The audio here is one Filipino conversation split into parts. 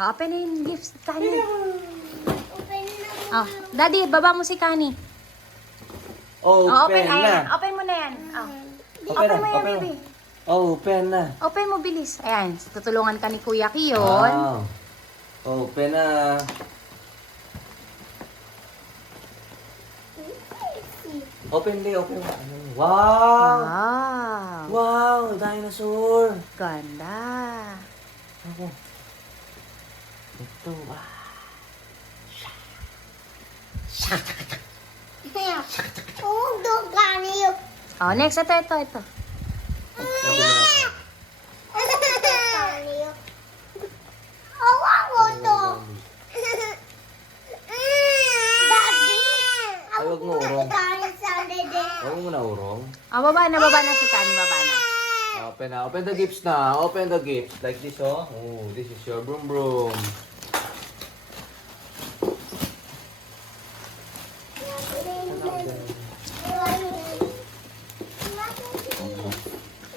Open na yung gifts, Kani. Open na. Daddy, baba mo si Kani. Open Ayan. na. Open mo na yan. Open na, Open mo yan, open na. baby. Open na. Open mo, bilis. Ayan, tutulungan ka ni Kuya Kiyon. Wow. Open na. Open din, open na. Wow! Wow. Wow, dinosaur! Ganda. Ako. Ito, wow. Oh, dogani yun. Oh, next. Ito. Dogani yun. Oh, wow, to. Daddy. Ay, wag mo urong. Dogani sa dede. Huwag mo na urong. Baba na si Kani, baba na. Open na. Open the gifts na. Open the gifts. Like this, oh. Oh, this is your broom broom.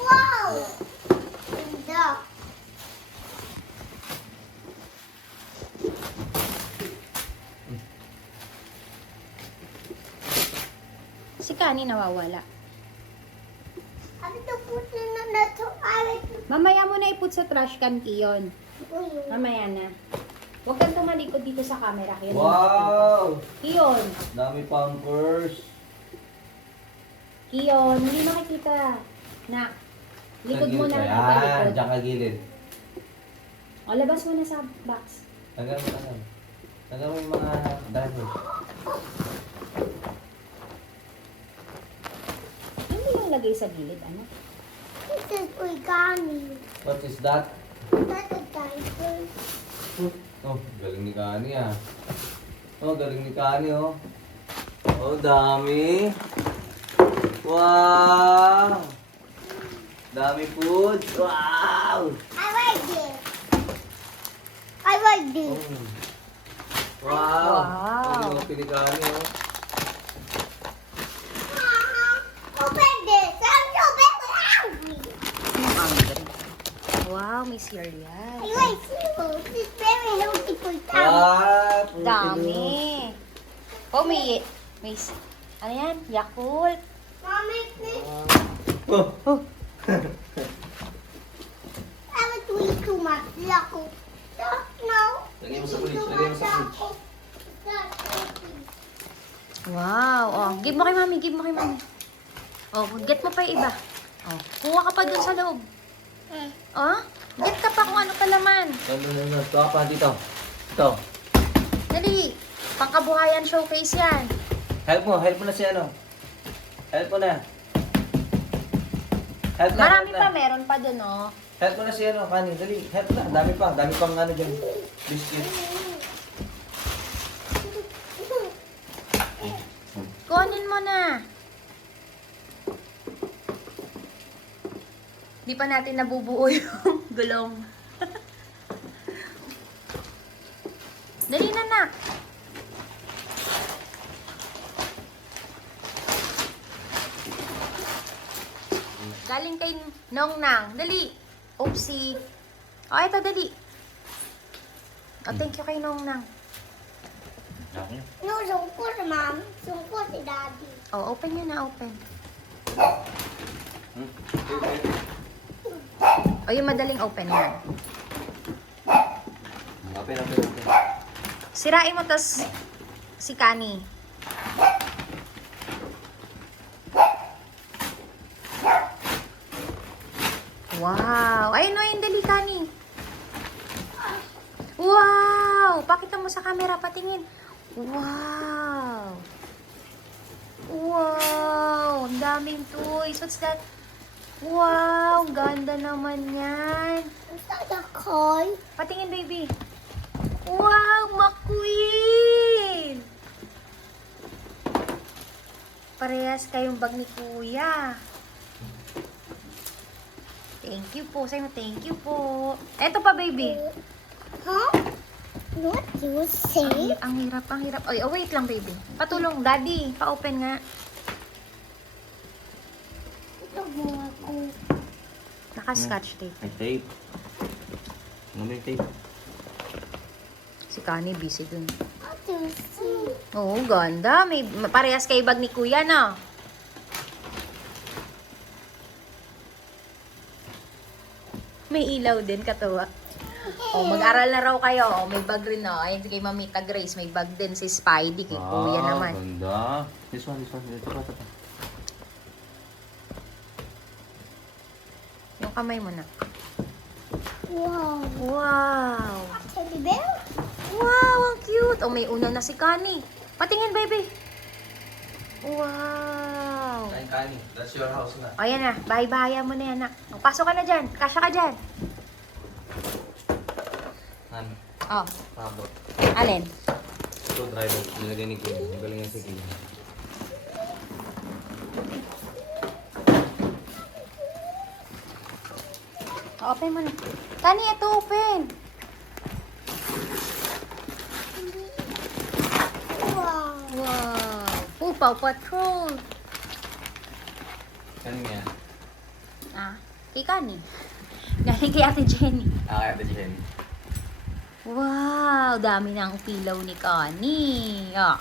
Wow. Ganda. Si Kani nawawala. Ano to puti na nato? Mamaya mo na iput sa trash can, Kiyon. Mamaya na. Huwag kang tumalikod dito sa camera. Kiyon. Wow! Kiyon. Dami pampers. Kiyon. Hindi makikita. Na. Likod mo na lang. Yan, Likod. dyan ka gilid. O, labas mo na sa box. Tagal mo. Tagal mo yung mga diapers. Ano yung lagay sa gilid, ano? This is origami. What is that? That's a diaper. Oh, galing ni Kani ah. Oh, galing ni Kani oh. Oh, dami. Wow! Dami food. Wow! I like this. I like this. Oh. Wow! Wow. Galing ni Kani oh. Open this. I'm so very angry. Yung angry. Wow, may cereal. I like cereal. It's very healthy for tummy. Ah, puti Dami. Oh, may, ano yan? Yakult. Mommy, please. Oh. I would eat too much. Yako. No. Lagay mo sa fridge, lagay mo sa fridge. Wow. Oh, give mo kay mami, Oh, get mo pa yung iba. Oh, kuha ka pa dun sa loob. Oh, get ka pa kung ano pa laman. No. Ito pa dito. Ito. Dali. Pangkabuhayan showcase yan. Help mo na si ano. Help mo na. Help na. Marami help na. pa, meron pa dun, oh. Help mo na si ano, Kani. Dali, help na. Dami pang ano dyan. Biscuit. Kunin mo na. Di pa natin nabubuo yung gulong. Dali na, nak. Galing kay Nong Nang. Dali. Oopsie. O, eto, dali. O, thank you kay Nong Nang. No, sungkot, mom. Sungkot si daddy. O, open nyo na, open. O, yung madaling open yan. Open. Sirain mo, tas si Kani. Wow! Ayun o, yung dali, Kani. Wow! Pakita mo sa camera, patingin. Wow! Wow! Ang daming toys. What's that? Wow! Ganda naman yan. Is that a car? Patingin, baby. Wow! McQueen! Parehas kayong bag ni Kuya. Thank you po. Sa'yo, thank you po. Eto pa, baby. Huh? What you say? Ang hirap. Oy, oh, wait lang, baby. Patulong, daddy. Pa-open nga. Ito mo ako. Naka-scotch tape. May tape. Ano may tape? Si Kani busy dun. To see. Oo, ganda. May parehas kay bag ni Kuya, no? May ilaw din, katawa. Oh, mag-aral na raw kayo. Oh, may bag rin, no? Ayun kay Mamita Grace, may bag din si Spidey, kay Kuya naman. Ganda. This one. Ito pa. Yung kamay mo na. Wow. Wow! Teddy bear? Wow, ang cute! Oh, may una na si Kani. Patingin, baby. Wow! Kani, that's your house na. O, yan na. Bahay-bahayan mo na yan, anak. O, pasok ka na dyan. Kasya ka dyan. Ano? Oh, Pabot. alin? Screwdriver. Nilagay ni Kim. Magaling yan si Kim. Open mo na. Kani, ito open. Wow. Wow! Oh, Paw Patrol. Kanin yan? Ah, kay Kani. Galing kay Ate Jenny. Kaya ito Jen. Wow! Dami ng pilaw ni Kani. Ah.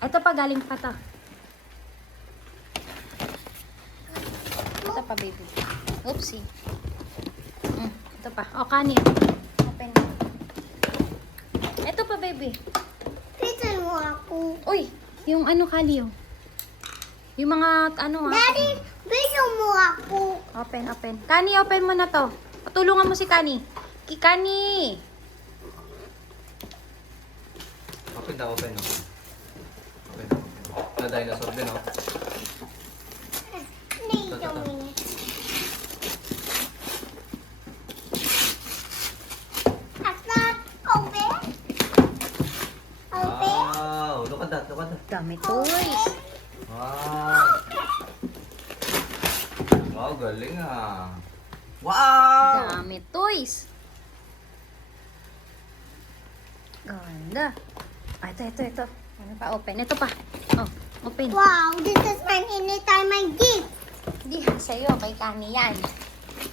Ito pa, galing pa to. Ito pa, baby. Oopsie. Ito pa. O, Kani. Open. Ito pa, baby. Pizza mo ako. Uy! Yung ano, Kali, yung. Yung mga, ano, Daddy, pizza mo ako. Open. Kani, open mo na to. Patulungan mo si Kani. Kani! Open na. Open. Na dinosaur din, oh. Hindi kami. Asap, open? Open? Wow! Look at that. Dami toys. Wow! Wow, galing ah. Wow! Dami toys. Ganda. Ah, ito. Ano pa? Open. Ito pa. Oh, open. Wow, this is my anytime I gift. Hindi, sa'yo. Kay Kani yan.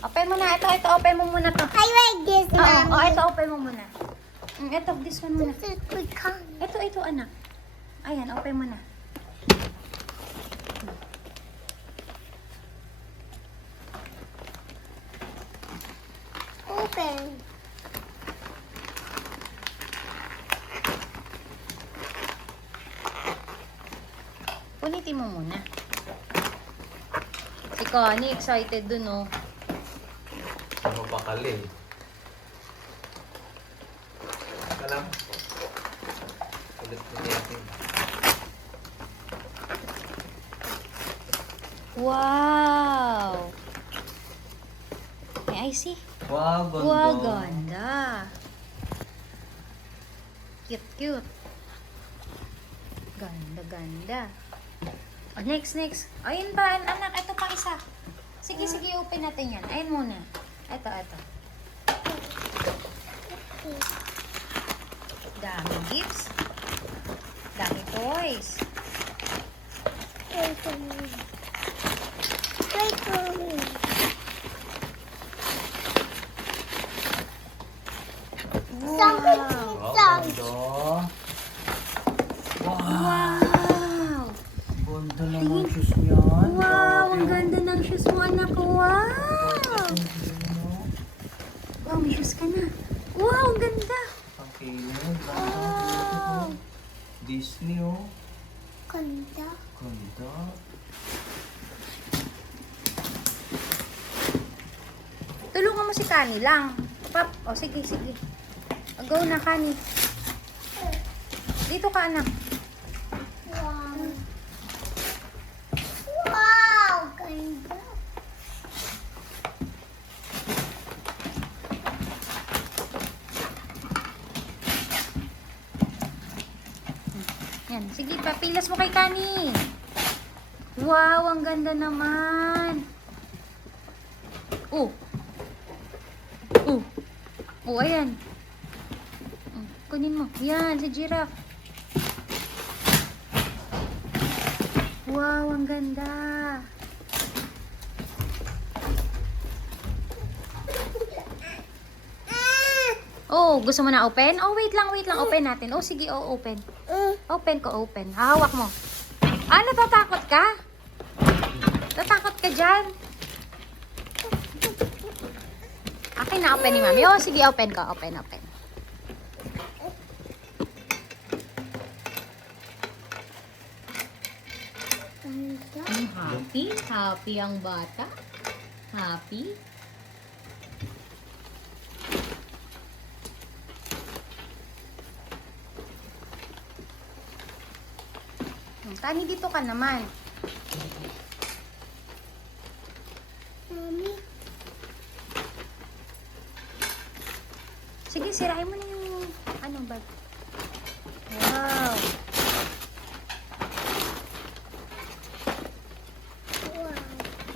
Open mo na. Ito. Open mo muna to. I like this, Oo, Mommy. ito. Open mo muna. Ito, this one muna. This is quick con. Ito, anak. Ayan, open mo na. Open. Punitin mo muna. Si Connie, excited dun, oh. Ano pa kali? Kalam. Ulit natin. Wow! May IC. Wow, ganda. Wow, ganda. Cute. Ganda. Oh, next. Ayun pa, anak. Ito pa isa. Sige, open natin yan. Ayun muna. Ito. Dami gifts. Dami toys. Wait for me. Wait for me. Something Wow, sounds. ganda. Wow. Wow! Ganda naman shoes niyan. Wow! Ang ganda ng shoes mo, anak. Wow! Wow, may shoes ka na. Wow, ang ganda! Ang kilid. Wow! Disney, oh. Ganda. Ganda. Tulungan mo si Kani lang. Pap, o sige. Go na, Kani. Dito ka, anak. Wow. Wow, ganda. Yan, sige, papilas mo kay Kani. Wow, ang ganda naman. Oh, ayan. Kunin mo. Yan, si Giraffe. Wow, ang ganda. Oh, gusto mo na open? Oh, wait lang. Open natin. Oh, sige, open. Open ko, open. Hahawak mo. Ah, natatakot ka? Tatakot ka dyan? Akin na open ni Mami. Oh, sige, open ko. Open. Happy? Happy ang bata? Happy? Tani, dito ka naman. Mommy. Sige, sirain mo na yung bag. Wow.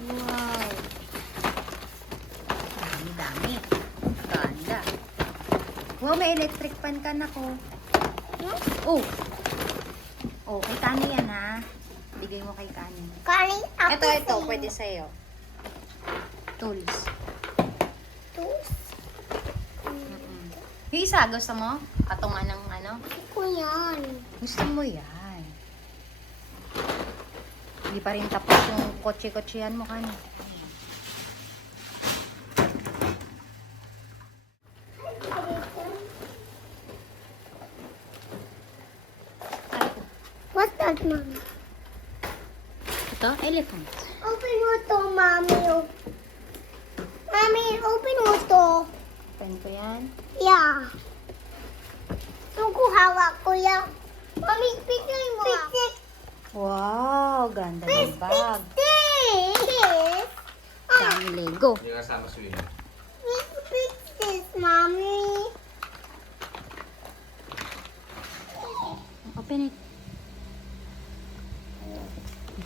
Wow. Dami. Ganda. Wow, may electric pan ka na ko. Oh. Oh, kay Kani yan ha. Bigay mo kay Kani. Kaling ako Ito, pwede sa'yo. Tools. Tools? Yung isa, gusto mo? Patungan ng Ko yan. Gusto mo yan. Hindi pa rin tapos yung kotse-kotsehan mo, Kani. What's that, Mommy? Ito, elephant. Open mo to, Mommy. Mommy, open mo to. Open ko yan. Yeah. Gusto ko hawak ko yan. Mommy, picture mo. Fix it. Wow, ganda ng bag. This. Dami Lego. Hindi kasama swing. Fix this, Mommy. Open it.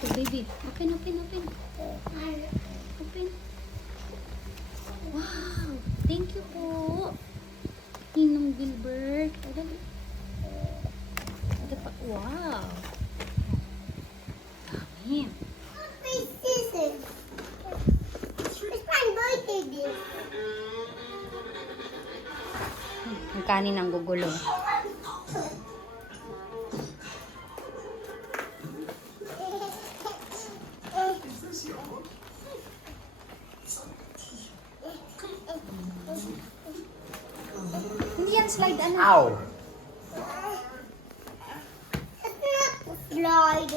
Ito, baby. Open. Open. Wow! Thank you po. Ninong Gilbert. Ito pa. Wow! Dami. Fix this. It's my birthday this. Ang kanin ang gugulo. Hindi yan slide, anak. Ow! It's not slide.